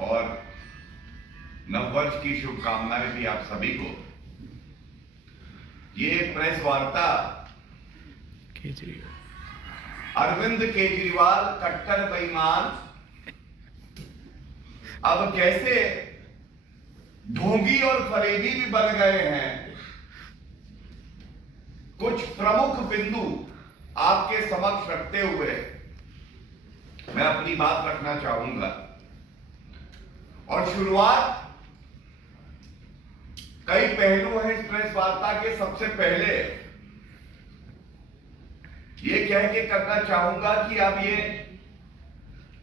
और नववर्ष की शुभकामनाएं भी आप सभी को। ये प्रेस वार्ता अरविंद केजरीवाल कट्टर बेईमान अब कैसे ढोंगी और फरेबी भी बन गए हैं, कुछ प्रमुख बिंदु आपके समक्ष रखते हुए मैं अपनी बात रखना चाहूंगा। और शुरुआत कई पहलू हैं इस प्रेस वार्ता के। सबसे पहले ये कह के करना चाहूंगा कि अब ये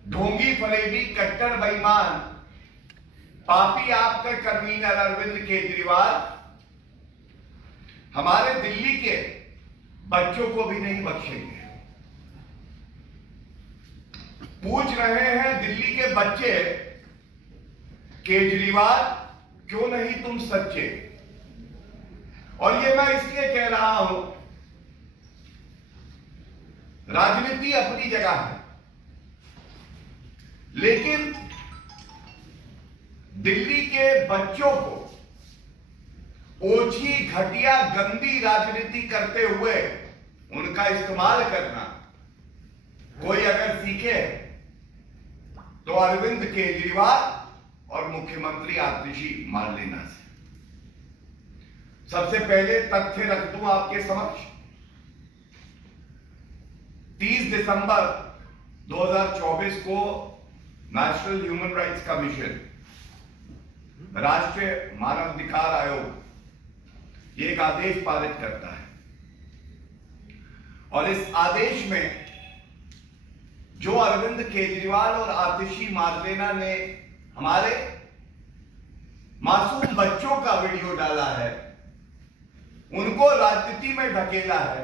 ढोंगी फरेबी कट्टर बेईमान पापी आपके कन्वीनर अरविंद केजरीवाल हमारे दिल्ली के बच्चों को भी नहीं बख्शेंगे। पूछ रहे हैं दिल्ली के बच्चे, केजरीवाल क्यों नहीं तुम सच्चे? और ये मैं इसलिए कह रहा हूं, राजनीति अपनी जगह है, लेकिन दिल्ली के बच्चों को ओछी घटिया गंदी राजनीति करते हुए उनका इस्तेमाल करना कोई अगर सीखे तो अरविंद केजरीवाल और मुख्यमंत्री आतिशी मार्लेना से। सबसे पहले तथ्य रख दूं आपके समक्ष। 30 दिसंबर 2024 को नेशनल ह्यूमन राइट्स कमीशन, राष्ट्रीय मानवाधिकार आयोग ये एक आदेश पारित करता है और इस आदेश में जो अरविंद केजरीवाल और आतिशी मार्लेना ने हमारे मासूम बच्चों का वीडियो डाला है, उनको राजनीति में ढकेला है,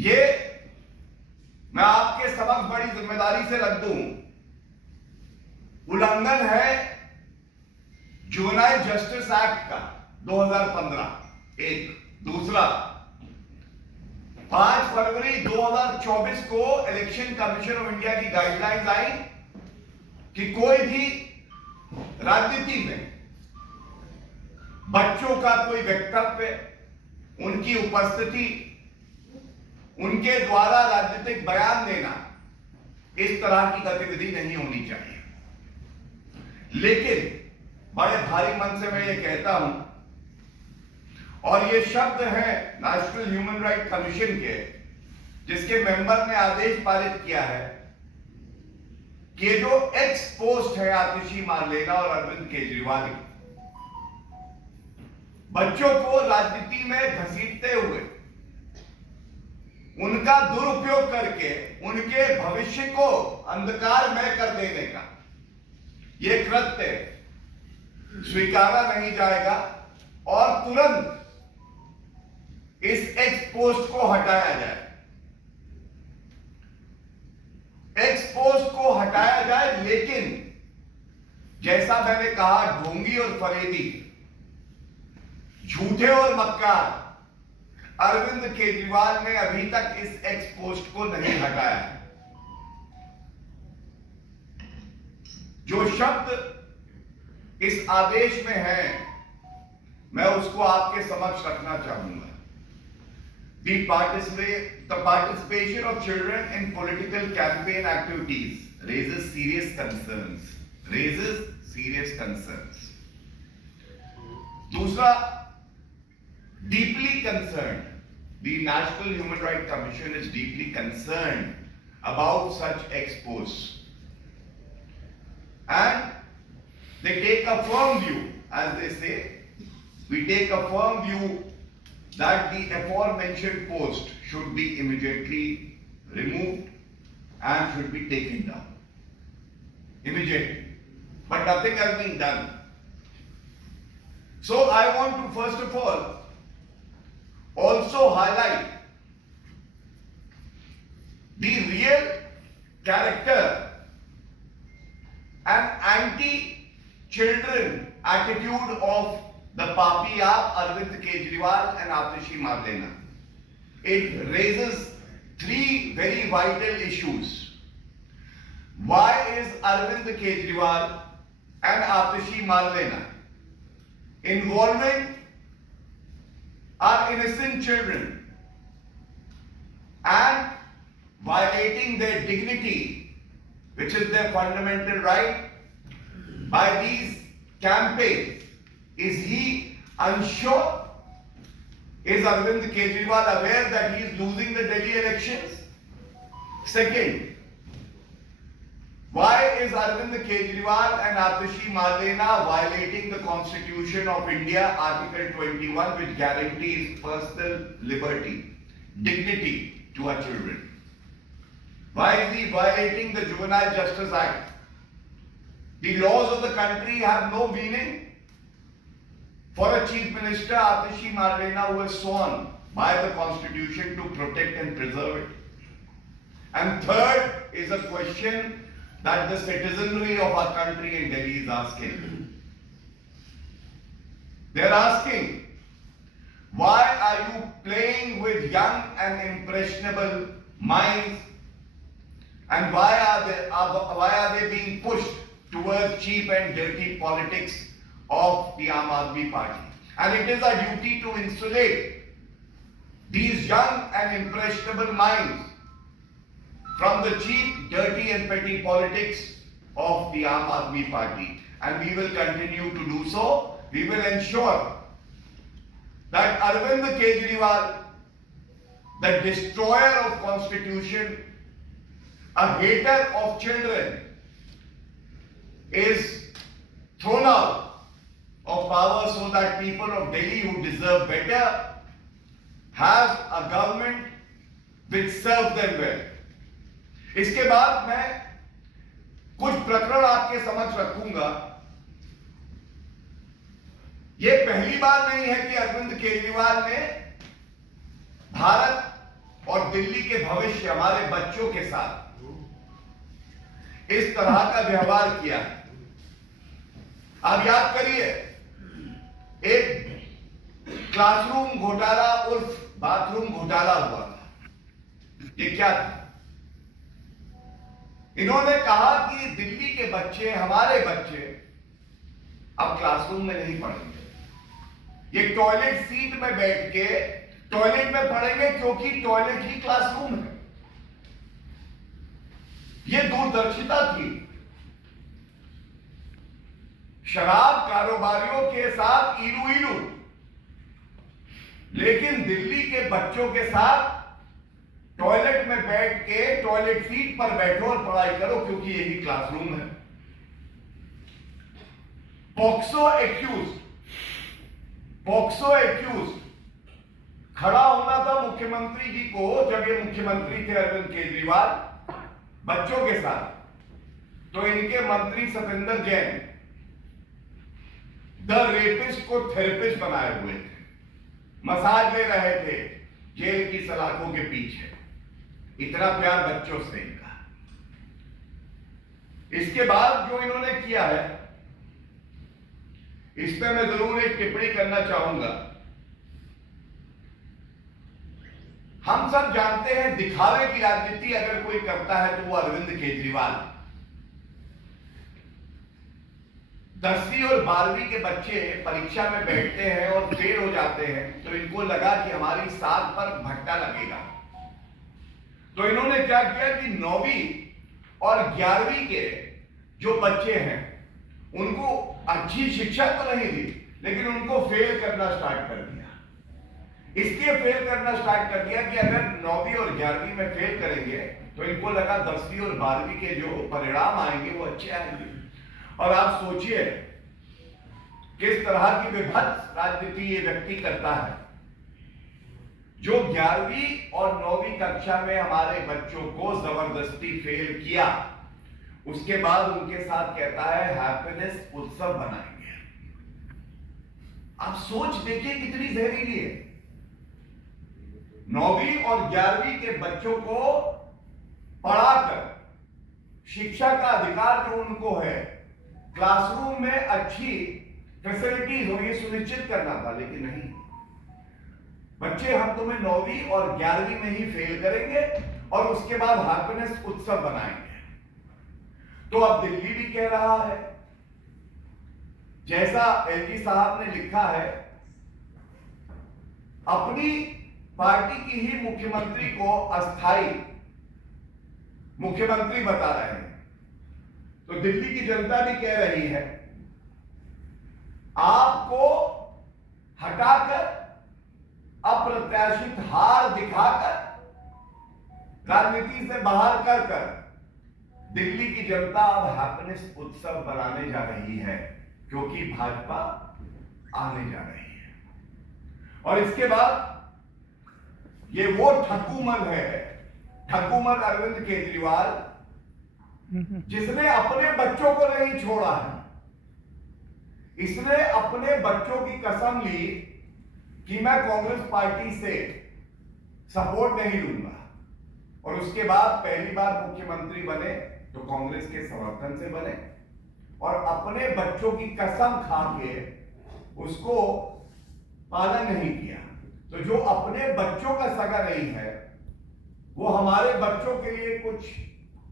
ये मैं आपके समक्ष बड़ी जिम्मेदारी से रख दूं, उल्लंघन है जुवेनाइल जस्टिस एक्ट का 2015। एक दूसरा, 5 फरवरी 2024 को इलेक्शन कमीशन ऑफ इंडिया की गाइडलाइंस आई कि कोई भी राजनीति में बच्चों का कोई वक्तव्य, उनकी उपस्थिति, उनके द्वारा राजनीतिक बयान देना, इस तरह की गतिविधि नहीं होनी चाहिए। लेकिन बड़े भारी मन से मैं ये कहता हूं, और ये शब्द है नेशनल ह्यूमन राइट कमीशन के, जिसके मेंबर ने आदेश पारित किया है कि जो एक्स पोस्ट है आतिशी मार्लेना और अरविंद केजरीवाल, बच्चों को राजनीति में घसीटते हुए उनका दुरुपयोग करके उनके भविष्य को अंधकारमय कर देने का यह कृत्य स्वीकारा नहीं जाएगा और तुरंत इस एक्स पोस्ट को हटाया जाए। एक्स पोस्ट को हटाया जाए, लेकिन जैसा मैंने कहा, ढोंगी और फरेबी, झूठे और मक्कार अरविंद केजरीवाल ने अभी तक इस एक्स पोस्ट को नहीं हटाया है। जो शब्द इस आदेश में है मैं उसको आपके समक्ष रखना चाहूंगा। The participation of children in political campaign activities raises serious concerns. दूसरा, deeply concerned. The National Human Rights Commission is deeply concerned about such expos, and they take a firm view, as they say, we take a firm view that the aforementioned post should be immediately removed and should be taken down immediately. But nothing has been done. So I want to first of all also highlight the real character and anti-children attitude of the papi aap Arvind Kejriwal and Atishi Marlena. It raises three very vital issues. why is Arvind Kejriwal and Atishi Marlena involving our innocent children and violating their dignity, which is their fundamental right, by these campaigns? Is he unsure? Is Arvind Kejriwal aware that he is losing the Delhi elections? Second, why is Arvind Kejriwal and Atishi Marlena violating the Constitution of India, Article 21, which guarantees personal liberty, dignity to our children? Why is he violating the Juvenile Justice Act? The laws of the country have no meaning for a Chief Minister, Atishi Marlena, who has sworn by the Constitution to protect and preserve it. And third is a question that the citizenry of our country in Delhi is asking. They're asking, why are you playing with young and impressionable minds, and why are they being pushed towards cheap and dirty politics of the Aam Aadmi Party? And it is our duty to insulate these young and impressionable minds from the cheap, dirty and petty politics of the Aam Aadmi Party. And we will continue to do so. We will ensure that Arvind Kejriwal, the destroyer of Constitution, a hater of children, is thrown out of power so that people of Delhi who deserve better have a government which serves them well. इसके बाद मैं कुछ प्रकरण आपके समक्ष रखूंगा। यह पहली बार नहीं है कि अरविंद केजरीवाल ने भारत और दिल्ली के भविष्य, हमारे बच्चों के साथ इस तरह का व्यवहार किया है। आप याद करिए, एक क्लासरूम घोटाला उर्फ बाथरूम घोटाला हुआ था। ये क्या था? इन्होंने कहा कि दिल्ली के बच्चे, हमारे बच्चे अब क्लासरूम में नहीं पढ़ेंगे, ये टॉयलेट सीट में बैठ के टॉयलेट में पढ़ेंगे, क्योंकि टॉयलेट ही क्लासरूम है। ये दूरदर्शिता थी। शराब कारोबारियों के साथ इलू इलू, लेकिन दिल्ली के बच्चों के साथ टॉयलेट में बैठ के टॉयलेट सीट पर बैठो और पढ़ाई करो, क्योंकि यही क्लासरूम है। पॉक्सो एक्यूज खड़ा होना था मुख्यमंत्री जी को, जब ये मुख्यमंत्री थे अरविंद केजरीवाल, बच्चों के साथ। तो इनके मंत्री सत्येंद्र जैन द रेपिस्ट को थेरेपिस्ट बनाए हुए थे, मसाज ले रहे थे जेल की सलाखों के पीछे। इतना प्यार बच्चों से इनका। इसके बाद जो इन्होंने किया है, इस पर मैं जरूर एक टिप्पणी करना चाहूंगा। हम सब जानते हैं, दिखावे की राजनीति अगर कोई करता है तो वो अरविंद केजरीवाल। 10वीं और 12वीं के बच्चे परीक्षा में बैठते हैं और फेल हो जाते हैं, तो इनको लगा कि हमारी साख पर भट्टा लगेगा। तो इन्होंने क्या किया कि 9वीं और 11वीं के जो बच्चे हैं उनको अच्छी शिक्षा तो नहीं दी, लेकिन उनको फेल करना स्टार्ट कर दिया। इसलिए फेल करना स्टार्ट कर दिया कि अगर 9वीं और 11वीं में फेल करेंगे तो इनको लगा 10वीं और 12वीं के जो परिणाम आएंगे वो अच्छे आएंगे। और आप सोचिए किस तरह की विभत्स राजनीति ये व्यक्ति करता है, जो 11वीं और 9वीं कक्षा में हमारे बच्चों को जबरदस्ती फेल किया, उसके बाद उनके साथ कहता है हैप्पीनेस उत्सव बनाएंगे। आप सोच देखिए कितनी जहरीली है। 9वीं और 11वीं के बच्चों को पढ़ाकर शिक्षा का अधिकार जो उनको है, क्लासरूम में अच्छी फैसिलिटीज हो, ये सुनिश्चित करना था, लेकिन नहीं। बच्चे हम तुम्हें 9वीं और 11वीं में ही फेल करेंगे और उसके बाद हैप्पीनेस उत्सव बनाएंगे। तो अब दिल्ली भी कह रहा है, जैसा एलजी साहब ने लिखा है, अपनी पार्टी की ही मुख्यमंत्री को अस्थाई मुख्यमंत्री बता रहे हैं। तो दिल्ली की जनता भी कह रही है, आपको हटाकर अप्रत्याशित हार दिखाकर राजनीति से बाहर कर दिल्ली की जनता अब हैप्पीनेस उत्सव बनाने जा रही है, क्योंकि भाजपा आने जा रही है। और इसके बाद ये वो ठकुमल है, ठकुमल अरविंद केजरीवाल, जिसने अपने बच्चों को नहीं छोड़ा है। इसने अपने बच्चों की कसम ली कि मैं कांग्रेस पार्टी से सपोर्ट नहीं लूंगा, और उसके बाद पहली बार मुख्यमंत्री बने तो कांग्रेस के समर्थन से बने, और अपने बच्चों की कसम खा के उसको पालन नहीं किया। तो जो अपने बच्चों का सगा नहीं है, वो हमारे बच्चों के लिए कुछ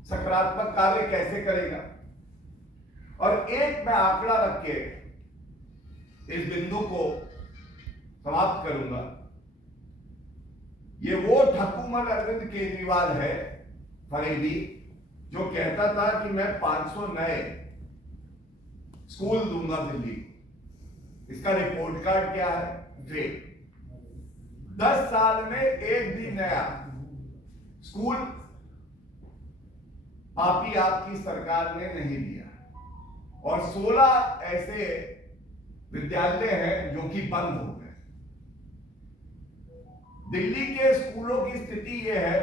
सकारात्मक कार्य कैसे करेगा। और एक मैं आंकड़ा रख के इस बिंदु को समाप्त करूंगा। ये वो ठकुमल अरविंद केजरीवाल है, फरेबी, जो कहता था कि मैं 500 नए स्कूल दूंगा दिल्ली को। इसका रिपोर्ट कार्ड क्या है? फेक। 10 साल में एक भी नया स्कूल आपकी सरकार ने नहीं दिया, और 16 ऐसे विद्यालय हैं जो कि बंद हो गए। दिल्ली के स्कूलों की स्थिति यह है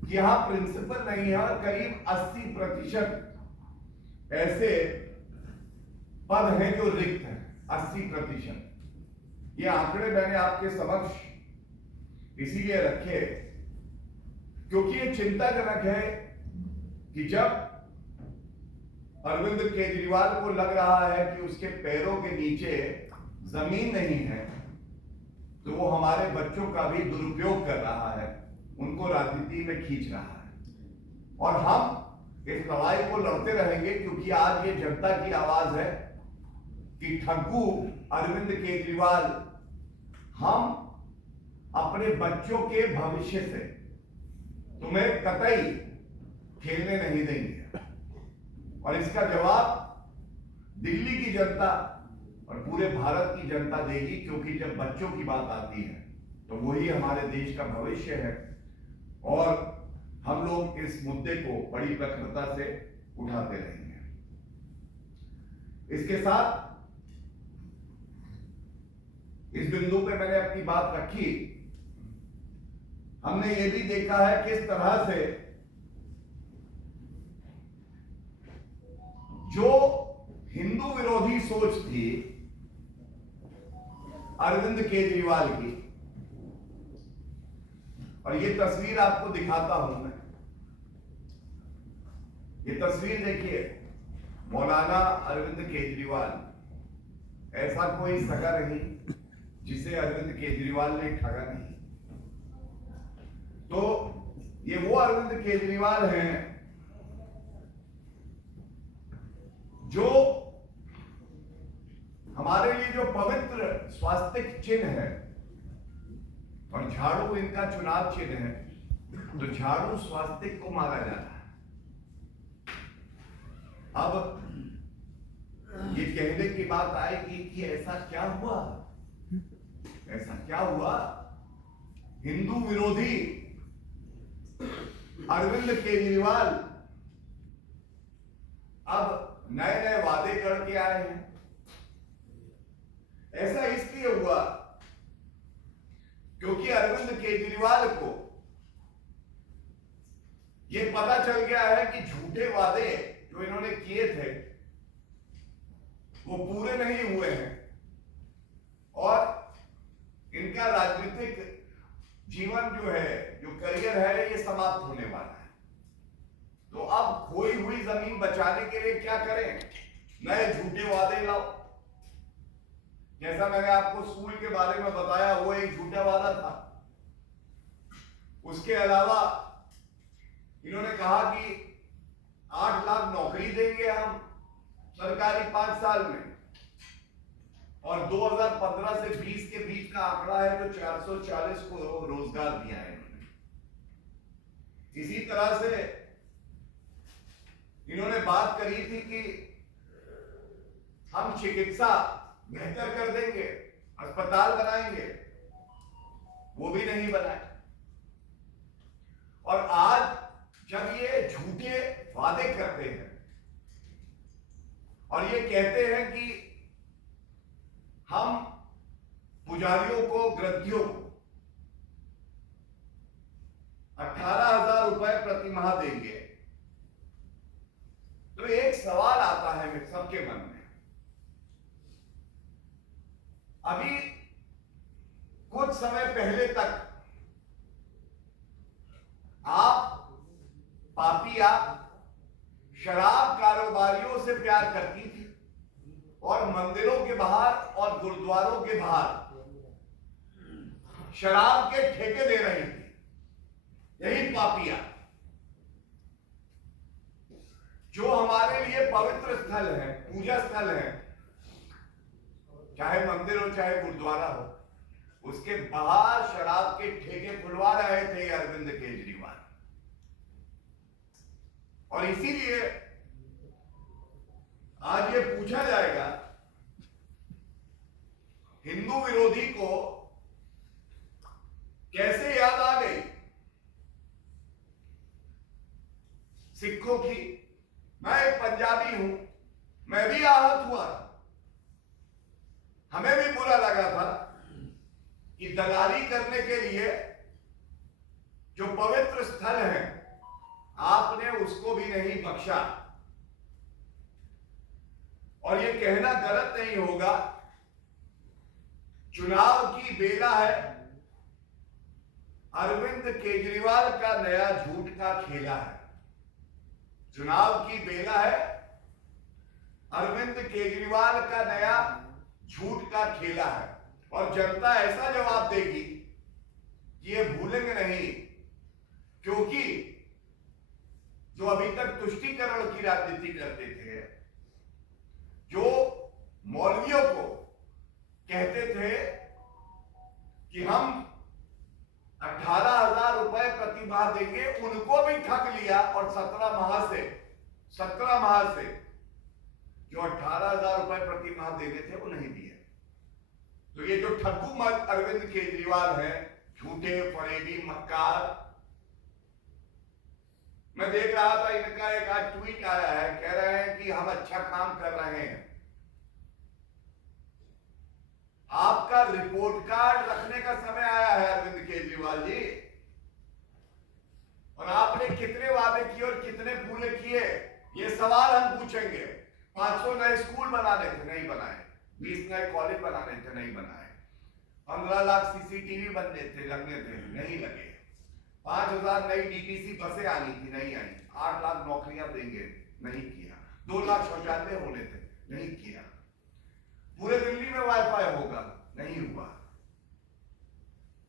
कि यहां प्रिंसिपल नहीं है, और करीब 80% ऐसे पद हैं जो रिक्त हैं। 80%। ये आंकड़े मैंने आपके समक्ष इसीलिए रखे क्योंकि ये चिंताजनक है कि जब अरविंद केजरीवाल को लग रहा है कि उसके पैरों के नीचे जमीन नहीं है, तो वो हमारे बच्चों का भी दुरुपयोग कर रहा है, उनको राजनीति में खींच रहा है। और हम इस लड़ाई को लड़ते रहेंगे, क्योंकि आज ये जनता की आवाज है कि ठग्गू अरविंद केजरीवाल, हम अपने बच्चों के भविष्य से तुम्हें कतई खेलने नहीं देंगे। और इसका जवाब दिल्ली की जनता और पूरे भारत की जनता देगी, क्योंकि जब बच्चों की बात आती है तो वही हमारे देश का भविष्य है, और हम लोग इस मुद्दे को बड़ी प्रखरता से उठाते रहेंगे। इसके साथ इस बिंदु पे मैंने अपनी बात रखी। हमने ये भी देखा है किस तरह से जो हिंदू विरोधी सोच थी अरविंद केजरीवाल की, और ये तस्वीर आपको दिखाता हूं मैं। ये तस्वीर देखिए, मौलाना अरविंद केजरीवाल, ऐसा कोई सगा नहीं जिसे अरविंद केजरीवाल ने ठगा नहीं। तो ये वो अरविंद केजरीवाल हैं जो हमारे लिए जो पवित्र स्वास्तिक चिन्ह है, और झाड़ू इनका चुनाव चिन्ह है, तो झाड़ू स्वास्तिक को मारा जा रहा है। अब ये कहने की बात आएगी कि ऐसा क्या हुआ, ऐसा क्या हुआ? हिंदू विरोधी अरविंद केजरीवाल अब नए नए वादे करके आए हैं। ऐसा इसलिए हुआ क्योंकि अरविंद केजरीवाल को यह पता चल गया है कि झूठे वादे जो इन्होंने किए थे वो पूरे नहीं हुए हैं, और इनका राजनीतिक जीवन जो है, जो करियर है, ये समाप्त होने वाला है। तो अब खोई हुई जमीन बचाने के लिए क्या करें? नए झूठे वादे लाओ। जैसा मैंने आपको स्कूल के बारे में बताया, वो एक झूठा वादा था। उसके अलावा इन्होंने कहा कि 8 लाख नौकरी देंगे हम सरकारी 5 साल में, और 2015 से 20 के बीच का आंकड़ा है जो 440 को रोजगार दिया है इन्होंने। इसी तरह से इन्होंने बात करी थी कि हम चिकित्सा बेहतर कर देंगे, अस्पताल बनाएंगे, वो भी नहीं बनाए। और आज जब ये झूठे वादे करते हैं और ये कहते हैं कि हम पुजारियों को, ग्रंथियों को 18,000 रुपए प्रति माह देंगे, तो एक सवाल आता है सबके मन में। अभी कुछ समय पहले तक आप पापिया शराब कारोबारियों से प्यार करती थी और मंदिरों के बाहर और गुरुद्वारों के बाहर शराब के ठेके दे रही थी। यही पापिया जो हमारे लिए पवित्र स्थल है, पूजा स्थल है, चाहे मंदिर हो चाहे गुरुद्वारा हो, उसके बाहर शराब के ठेके खुलवा रहे थे अरविंद केजरीवाल। और इसीलिए आज ये पूछा जाएगा हिंदू विरोधी को कैसे याद आ गई सिखों की। मैं एक पंजाबी हूं, मैं भी आहत हुआ, हमें भी बुरा लगा था कि दलाली करने के लिए जो पवित्र स्थल है आपने उसको भी नहीं बख्शा। और ये कहना गलत नहीं होगा, चुनाव की बेला है, अरविंद केजरीवाल का नया झूठ का खेला है। चुनाव की बेला है, अरविंद केजरीवाल का नया झूठ का खेला है, और जनता ऐसा जवाब देगी कि ये भूलेंगे नहीं, क्योंकि जो अभी तक तुष्टीकरण की राजनीति करते थे, जो मौलवियों को कहते थे कि हम 18,000 रुपए प्रति माह देंगे, उनको भी ठग लिया और 17 माह से जो 18,000 रुपए प्रति माह देने थे वो नहीं दिए। तो ये जो ठग्गू मत अरविंद केजरीवाल है, झूठे फरेबी मक्कार। मैं देख रहा था इनका एक आज ट्वीट आया है, कह रहे हैं कि हम अच्छा काम कर रहे हैं। आपका रिपोर्ट कार्ड रखने का समय आया है अरविंद केजरीवाल जी, और आपने कितने वादे किए और कितने पूरे किए, ये सवाल हम पूछेंगे। 500 नए स्कूल बनाने थे, नहीं बनाए। 20 नए कॉलेज बनाने थे, नहीं बनाए। 15 लाख सीसीटीवी बनने थे, लगने थे, नहीं लगे। 5,000 नई डीटीसी बसें आनी थी, नहीं आई। 8 लाख नौकरियां देंगे, नहीं किया। 2 लाख शौचालय होने थे, नहीं किया। पूरे दिल्ली में वाईफाई होगा, नहीं हुआ।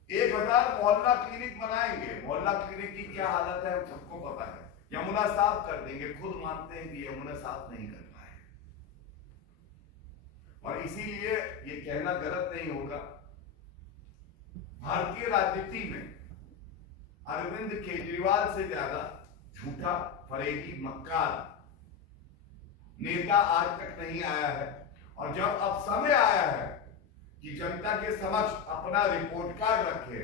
1000 मोहल्ला क्लिनिक बनाएंगे। मोहल्ला क्लिनिक की क्या हालत है सबको पता है। यमुना साफ कर देंगे, खुद मानते हैं कि यमुना साफ नहीं कर पाए। और इसीलिए ये कहना गलत नहीं होगा, भारतीय राजनीति में अरविंद केजरीवाल से ज्यादा झूठा फरेबी मक्कार नेता आज तक नहीं आया है। और जब अब समय आया है कि जनता के समक्ष अपना रिपोर्ट कार्ड रखे,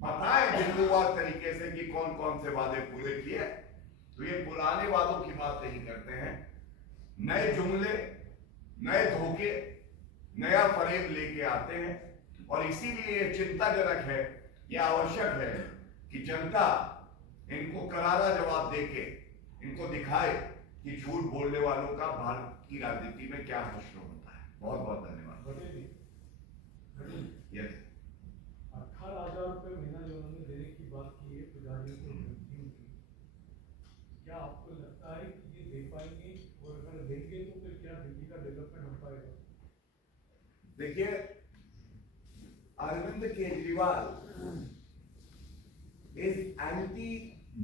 बताएं बिंदुवार तरीके से कि कौन कौन से वादे पूरे किए, तो ये पुराने वादों की बात नहीं करते हैं। नए जुमले, नए धोखे, नया फरेब लेके आते हैं। और इसीलिए ये चिंताजनक है, यह आवश्यक है कि जनता इनको करारा जवाब देके इनको दिखाए कि झूठ बोलने वालों का भारत की राजनीति में क्या हश्र होता है। बहुत बहुत धन्यवाद। यस, 18,000 रुपये महीना जो उन्होंने देने की बात की है पुजारियों को, क्या आपको लगता है कि ये दे पाएंगे, और अगर देंगे तो फिर क्या दिल्ली का डेवलपमेंट हो पाएगा? देखिए, Arvind Kejriwal is anti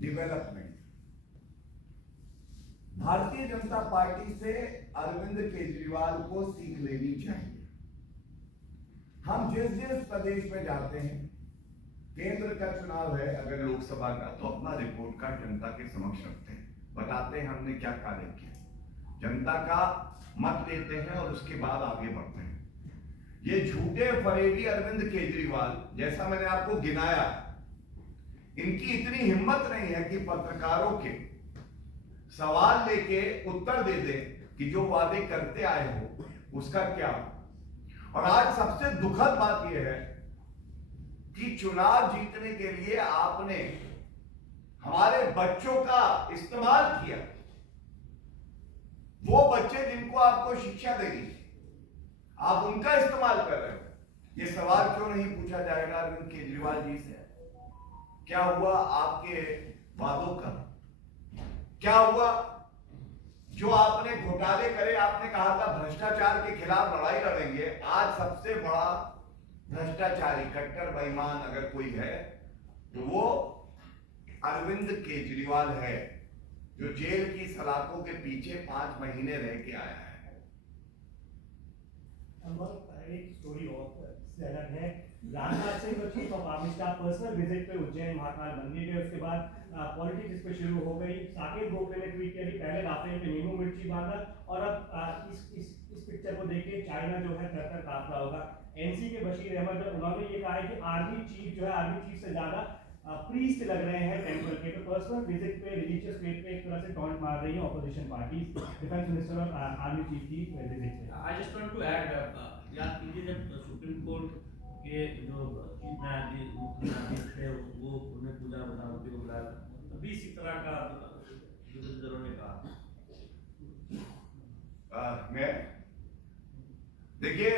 development. Bharatiya Janata party से अरविंद केजरीवाल को सीख लेनी चाहिए। हम जिस जिस प्रदेश में जाते हैं, केंद्र का चुनाव है अगर लोकसभा का, तो अपना रिपोर्ट कार्ड जनता के समक्ष रखते हैं, बताते हैं हमने क्या कार्य किया, जनता का मत लेते हैं और उसके बाद आगे बढ़ते हैं। ये झूठे फरेबी अरविंद केजरीवाल, जैसा मैंने आपको गिनाया, इनकी इतनी हिम्मत नहीं है कि पत्रकारों के सवाल लेके उत्तर दे दे कि जो वादे करते आए हो उसका क्या। और आज सबसे दुखद बात यह है कि चुनाव जीतने के लिए आपने हमारे बच्चों का इस्तेमाल किया। वो बच्चे जिनको आपको शिक्षा देगी, आप उनका इस्तेमाल कर रहे हो। ये सवाल क्यों नहीं पूछा जाएगा अरविंद केजरीवाल जी से, क्या हुआ आपके वादों का? क्या हुआ जो आपने घोटाले करे? आपने कहा था भ्रष्टाचार के खिलाफ लड़ाई लड़ेंगे। आज सबसे बड़ा भ्रष्टाचारी, कट्टर बेईमान अगर कोई है तो वो अरविंद केजरीवाल है, जो जेल की सलाखों के पीछे 5 महीने रह के आया है। एक स्टोरी और इससे अलग है। राजनाथ सिंह को chief of army staff personal visit पे उज्जैन महाकाल मंदिर गए, उसके बाद पॉलिटिक्स इस पे शुरू हो गई। साकेत गोखले ने ट्वीट किया कि पहले राफेल पे नींबू मिर्ची बांधा, और अब इस पिक्चर को देख के चाइना जो है थर थर कांपता होगा। एनसी के बशीर अहमद, उन्होंने ये कहा है कि आर्मी चीफ जो है, आर्मी चीफ से ज्यादा प्रीस्ट लग रहे हैं टेंपल के। तो पर्सनल विजिट पे, रिलीजियस फेथ पे एक तरह से टॉन्ट मार रही है ऑपोजिशन पार्टीज डिफेंस मिनिस्टर और आर्मी चीफ की विजिट से। I just want to add, याद कीजिए जब सुप्रीम कोर्ट के जो चीफ न्यायाधीश, मुख्य न्यायाधीश थे, वो उन्हें पूजा बतावती को बुलाया, तभी इसी तरह का विरोधी दलों ने कहा। मैं देखिए,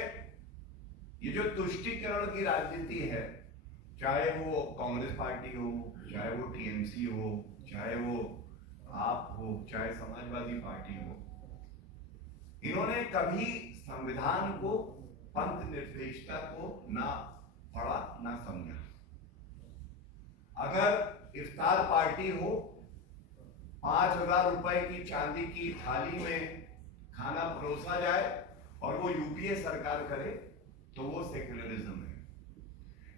ये जो तुष्टीकरण की राजनीति है, चाहे वो कांग्रेस पार्टी हो, चाहे वो टीएमसी हो, चाहे वो आप हो, चाहे समाजवादी पार्टी हो, इन्होंने कभी संविधान को, पंथ निरपेक्षता को ना पढ़ा ना समझा। अगर इफ्तार पार्टी हो, 5,000 रुपए की चांदी की थाली में खाना परोसा जाए और वो यूपीए सरकार करे, तो वो सेक्युलरिज्म है।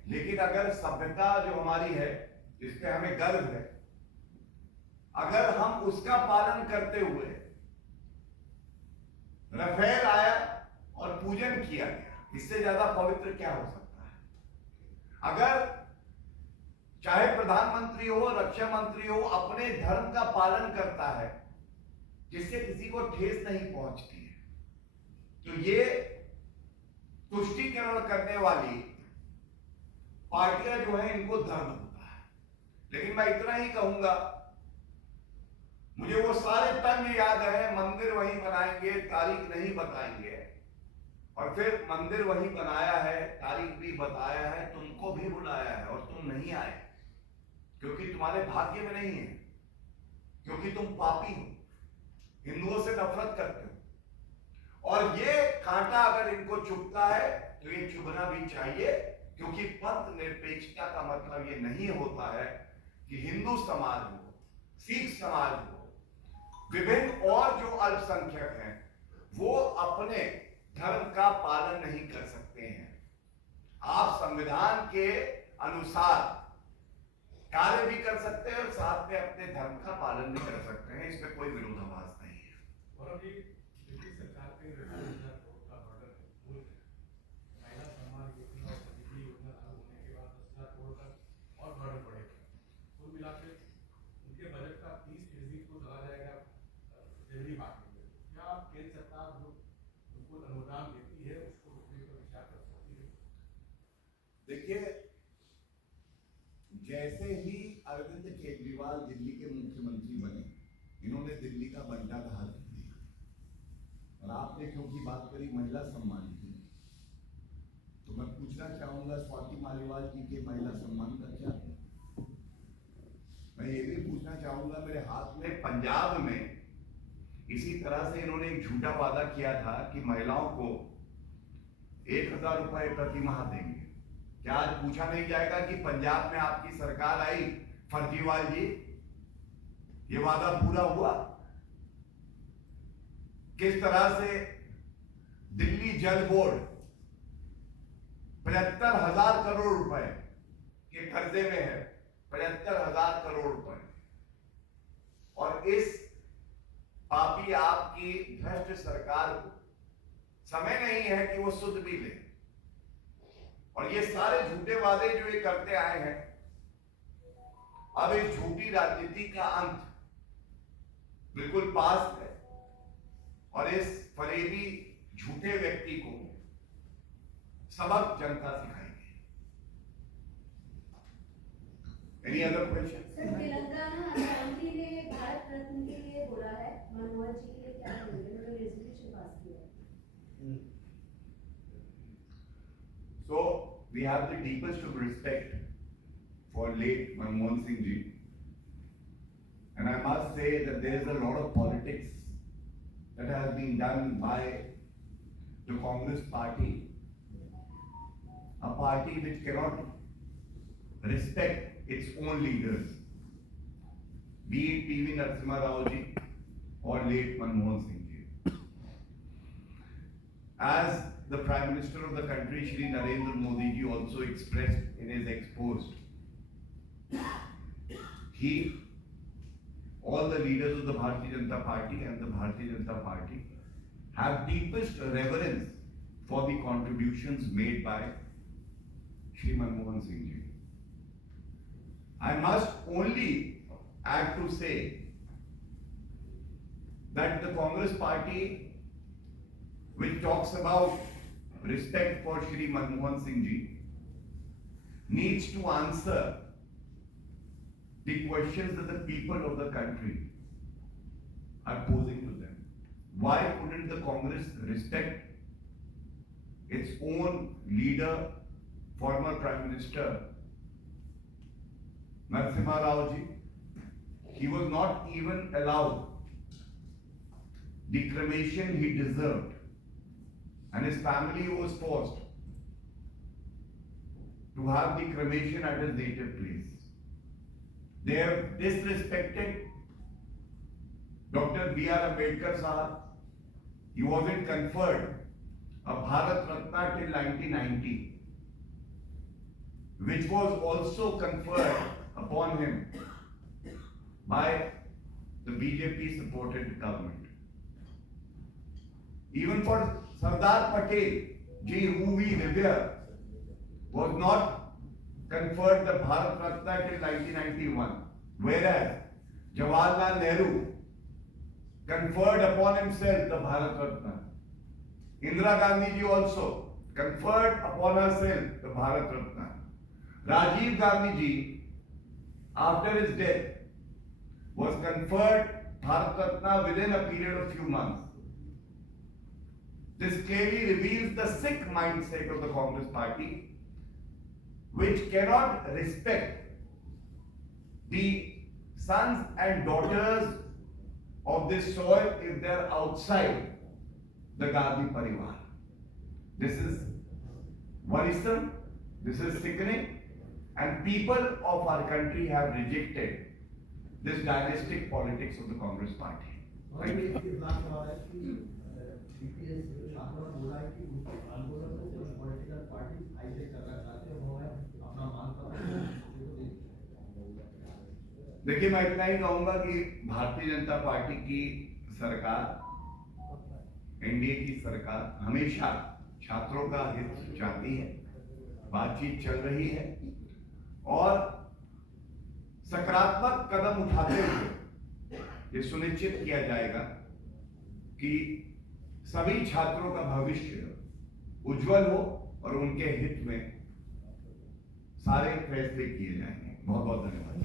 लेकिन अगर सभ्यता जो हमारी है, जिसपे हमें गर्व है, अगर हम उसका पालन करते हुए राफेल आया और पूजन किया गया, इससे ज्यादा पवित्र क्या हो सकता है? अगर चाहे प्रधानमंत्री हो, रक्षा मंत्री हो, अपने धर्म का पालन करता है जिससे किसी को ठेस नहीं पहुंचती है, तो ये तुष्टीकरण करने वाली पार्टियां जो है, इनको दर्द होता है। लेकिन मैं इतना ही कहूंगा, मुझे वो सारे तंज याद है, मंदिर वही बनाएंगे, तारीख नहीं बताएंगे, और फिर मंदिर वही बनाया है, तारीख भी बताया है, तुमको भी बुलाया है और तुम नहीं आए, क्योंकि तुम्हारे भाग्य में नहीं है, क्योंकि तुम पापी हो, हिंदुओं से नफरत करते हो। और ये कांटा अगर इनको चुभता है तो ये चुभना भी चाहिए, क्योंकि पंथ निरपेक्षता का मतलब ये नहीं होता है कि हिंदू समाज हो, सिख समाज हो, विभिन्न और जो अल्पसंख्यक हैं, वो अपने धर्म का पालन नहीं कर सकते हैं। आप संविधान के अनुसार कार्य भी कर सकते हैं और साथ में अपने धर्म का पालन भी कर सकते हैं, इसमें कोई विरोधाभास नहीं है। और अभी दिल्ली सरकार के 10,000 करोड़ का बजट है, महिला सम्मान योजना और बिजली योजना लागू होने के बाद 10,000 करोड़ का और बर्डन बढ़ेगा। कुल मिला के उनके बजट का 30% को चला जाएगा बिजली बांटने में। क्या केंद्र सरकार जो उनको अनुदान देती है उसको रोकने पर विचार कर सकती है? देखिए, जैसे ही अरविंद केजरीवाल दिल्ली के मुख्यमंत्री बने, इन्होंने दिल्ली का बंटा कहा दिया। और आपने क्योंकि बात करी महिला सम्मान की, तो मैं पूछना चाहूंगा स्वाति मालीवाल जी के महिला सम्मान का क्या है? मैं ये भी पूछना चाहूंगा, मेरे हाथ में पंजाब में इसी तरह से इन्होंने एक झूठा वादा किया था कि महिलाओं को 1,000 रुपए प्रति माह देंगे। क्या आज पूछा नहीं जाएगा कि पंजाब में आपकी सरकार आई, फर्जीवाल जी, ये वादा पूरा हुआ? किस तरह से दिल्ली जल बोर्ड 75,000 करोड़ रुपए के कर्जे में है, 75,000 करोड़ रुपए। और इस पापी आपकी भ्रष्ट सरकार को समय नहीं है कि वो शुद्ध भी ले। और ये सारे झूठे वादे जो ये करते आए हैं, अब इस झूठी राजनीति का अंत बिल्कुल पास है और इस फरेबी झूठे व्यक्ति को सबक जनता सिखाएगी। Any other question? Sir, Telangana assembly ने भारत रत्न के लिए बोला है, मनमोहन जी के लिए क्या बोलेंगे? उन्होंने रेजोल्यूशन पास किया है। So we have the deepest of respect for late Manmohan Singh ji, and I must say that there is a lot of politics that has been done by the Congress party, a party which cannot respect its own leaders, be it PV Narasimha Rao ji or late Manmohan Singh ji. As the Prime Minister of the country, Shri Narendra Modi ji, also expressed in his expose, all the leaders of the Bharatiya Janata Party and the Bharatiya Janata Party have deepest reverence for the contributions made by Shri Manmohan Singh ji. I must only add to say that the Congress party, which talks about respect for Shri Manmohan Singh ji, needs to answer the questions that the people of the country are posing to them. Why couldn't the Congress respect its own leader, former Prime Minister Narasimha Rao ji? He was not even allowed the cremation he deserved, and his family was forced to have the cremation at his native place. They have disrespected Dr. B.R. Ambedkar Sahab. He wasn't conferred a Bharat Ratna till 1990, which was also conferred upon him by the BJP supported government. Even for Sardar Patel ji, who we revere, was not conferred the Bharat Ratna till 1991, whereas Jawaharlal Nehru conferred upon himself the Bharat Ratna. Indira Gandhi ji also conferred upon herself the Bharat Ratna. Rajiv Gandhi ji, after his death, was conferred Bharat Ratna within a period of few months. This clearly reveals the sick mindset of the Congress party, which cannot respect the sons and daughters of this soil if they are outside the Gandhi Parivar. This is worrisome, this is sickening, and people of our country have rejected this dynastic politics of the Congress party. Thank you. बोला है कि आंदोलन में कुछ political party hijack करना चाहते हैं, उन्होंने अपना मांग देखिए, मैं इतना ही कहूंगा कि भारतीय जनता पार्टी की सरकार, एनडीए की सरकार हमेशा छात्रों का हित चाहती है, बातचीत चल रही है और सकारात्मक कदम उठाते हुए ये सुनिश्चित किया जाएगा कि सभी छात्रों का भविष्य उज्जवल हो और उनके हित में सारे फैसले किए जाएंगे। बहुत बहुत धन्यवाद।